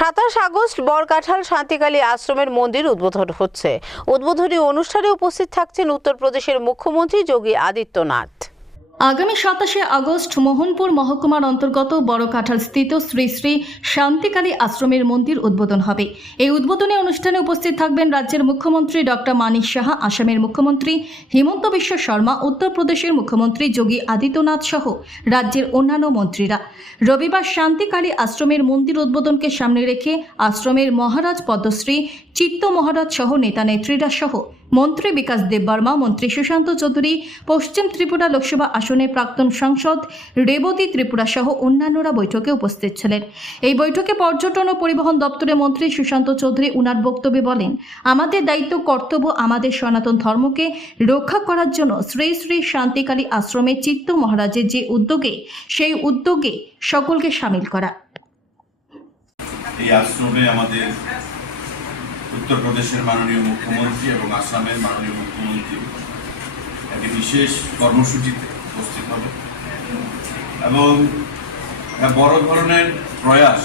সাতাশ আগস্ট বরকাঠাল শান্তিকালী আশ্রমের মন্দির উদ্বোধন হচ্ছে। উদ্বোধনী অনুষ্ঠানে উপস্থিত থাকছেন উত্তরপ্রদেশের মুখ্যমন্ত্রী যোগী আদিত্যনাথ। আগামী সাতাশে আগস্ট মোহনপুর মহকুমার অন্তর্গত বড় কাঁঠাল স্থিত শ্রী শ্রী শান্তিকালী আশ্রমের মন্দির উদ্বোধন হবে। এই উদ্বোধনী অনুষ্ঠানে উপস্থিত থাকবেন রাজ্যের মুখ্যমন্ত্রী ডক্টর মানিক সাহা, আসামের মুখ্যমন্ত্রী হিমন্ত বিশ্ব শর্মা, উত্তরপ্রদেশের মুখ্যমন্ত্রী যোগী আদিত্যনাথ সহ রাজ্যের অন্যান্য মন্ত্রীরা। রবিবার শান্তিকালী আশ্রমের মন্দির উদ্বোধনকে সামনে রেখে আশ্রমের মহারাজ পদ্মশ্রী চিত্ত মহারাজ সহ নেতা নেত্রীরা সহ মন্ত্রী বিকাশ দেববর্মা মন্ত্রী সুশান্ত চৌধুরী, পশ্চিম ত্রিপুরা লোকসভা আসনে প্রাক্তন সাংসদ রেবতী ত্রিপুরা সহ অন্যান্যরা বৈঠকে উপস্থিত ছিলেন। এই বৈঠকে পর্যটন ও পরিবহন দপ্তরের মন্ত্রী সুশান্ত চৌধুরী উনার বক্তব্যে বলেন, আমাদের দায়িত্ব, কর্তব্য, আমাদের সনাতন ধর্মকে রক্ষা করার জন্য শ্রী শ্রী শান্তিকালী আশ্রমে চিত্ত মহারাজের যে উদ্যোগে, সেই উদ্যোগে সকলকে সামিল করা। এই আশ্রমে আমাদের উত্তরপ্রদেশের মাননীয় মুখ্যমন্ত্রী এবং আসামের মাননীয় মুখ্যমন্ত্রী। একটি বিশেষ কর্মসূচিতে উপস্থিত হবে। এবং বড় ধরনের প্রয়াস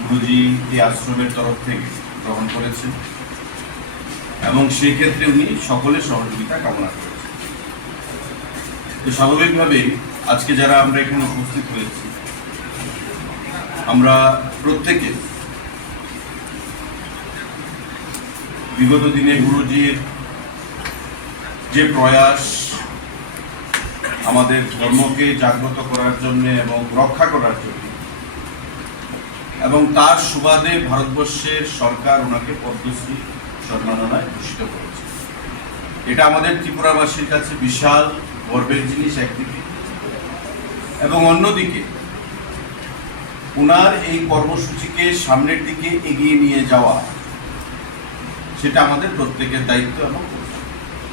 গুরুজি এই আশ্রমের তরফ থেকে গ্রহণ করেছেন এবং সেই ক্ষেত্রে উনি সকলের সহযোগিতা কামনা করেছেন। তো স্বাভাবিকভাবেই আজকে যারা আমরা এখানে উপস্থিত হয়েছি, আমরা প্রত্যেকে বিগত দিনে গুরুজির যে প্রয়াস, আমাদের ধর্মকে জাগ্রত করার জন্য এবং রক্ষা করার জন্য, এবং তার সুবাদে ভারতবর্ষের সরকার ওনাকে পদ্মশ্রী সম্মাননায় ভূষিত করেছে। এটা আমাদের ত্রিপুরাবাসীর কাছে বিশাল গর্বের জিনিস একদিকে, এবং অন্যদিকে ওনার এই কর্মসূচিকে সামনের দিকে এগিয়ে নিয়ে যাওয়া সেটা আমাদের প্রত্যেকের দায়িত্ব এবং।